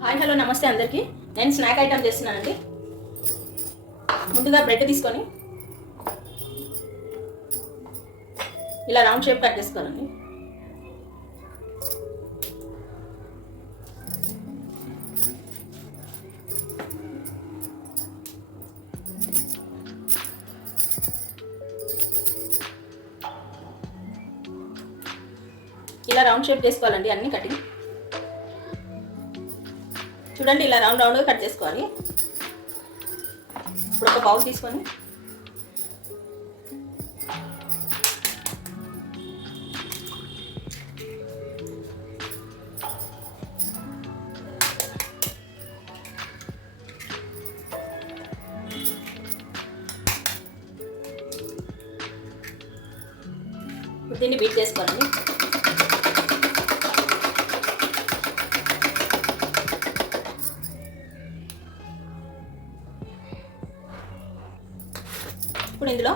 Hi hello నమస్తే అందరికీ. నేను స్నాక్ ఐటమ్ చేస్తున్నానండి. ముందుగా బ్రెడ్ తీసుకొని ఇలా రౌండ్ షేప్ కట్ చేసుకోవాలండి. ఇలా రౌండ్ షేప్ చేసుకోవాలండి అన్ని కటింగ్. చూడండి ఇలా రౌండ్గా కట్ చేసుకోవాలి. ఇప్పుడు ఒక బౌల్ తీసుకొని దీన్ని బీట్ చేసుకోవాలండి. ఇప్పుడు ఇందులో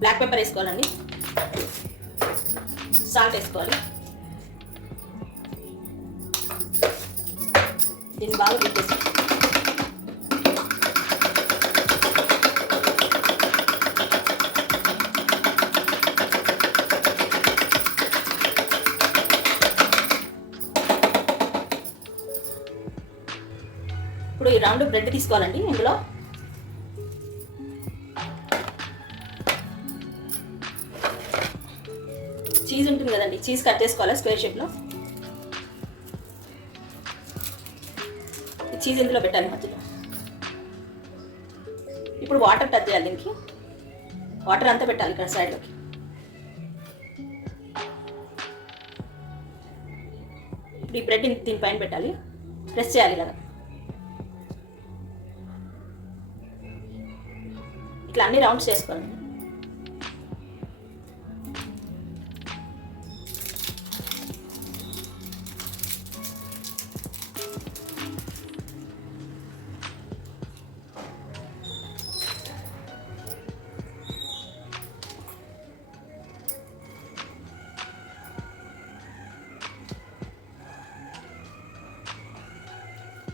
బ్లాక్ పెప్పర్ వేసుకోవాలండి, సాల్ట్ వేసుకోవాలి. దీన్ని బాగా బీట్ చేసుకోవాలి. ఇప్పుడు ఈ రౌండ్ బ్రెడ్ తీసుకోవాలండి. ఇందులో చీజ్ ఉంటుంది కదండి, చీజ్ కట్ చేసుకోవాలి స్క్వేర్ షేప్లో. చీజ్ ఇందులో పెట్టాలి మధ్యలో. ఇప్పుడు వాటర్ టచ్ చేయాలి దీనికి. వాటర్ అంతా పెట్టాలి ఇక్కడ సైడ్లోకి. ఇప్పుడు ఈ బ్రెడ్ దీనిపైన పెట్టాలి, ప్రెస్ చేయాలి కదా. ఇట్లా అన్ని రౌండ్స్ చేసుకోవాలి.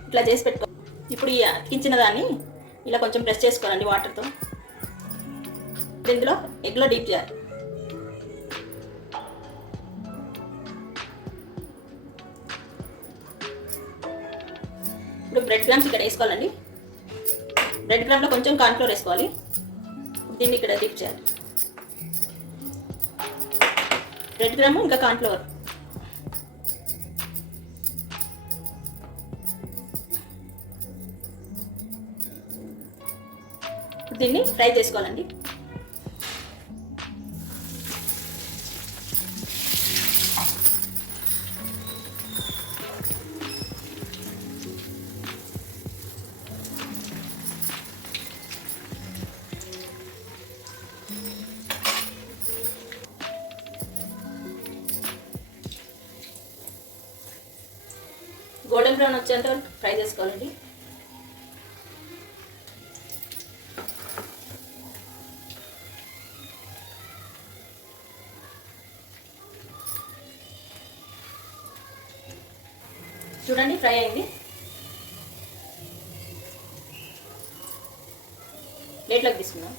ఇట్లా చేసి పెట్టుకో. ఇప్పుడు ఈ అతికించిన దాన్ని ఇలా కొంచెం ప్రెస్ చేసుకోవాలండి వాటర్తో. ఇందులో ఎగ్లో డీప్ చేయాలి. ఇప్పుడు బ్రెడ్ క్రమ్స్ ఇక్కడ వేసుకోవాలండి. బ్రెడ్ క్రమ్లో కొంచెం కార్న్ఫ్లోర్ వేసుకోవాలి. దీన్ని ఇక్కడ డీప్ చేయాలి. బ్రెడ్ క్రమ్ ఇంకా కార్న్ఫ్లోర్. దీన్ని ఫ్రై చేసుకోవాలండి. గోల్డెన్ బ్రౌన్ వచ్చేంత వరకు ఫ్రై చేసుకోవాలండి. చూడండి ఫ్రై అయింది. ప్లేట్లోకి తీసుకుందాం.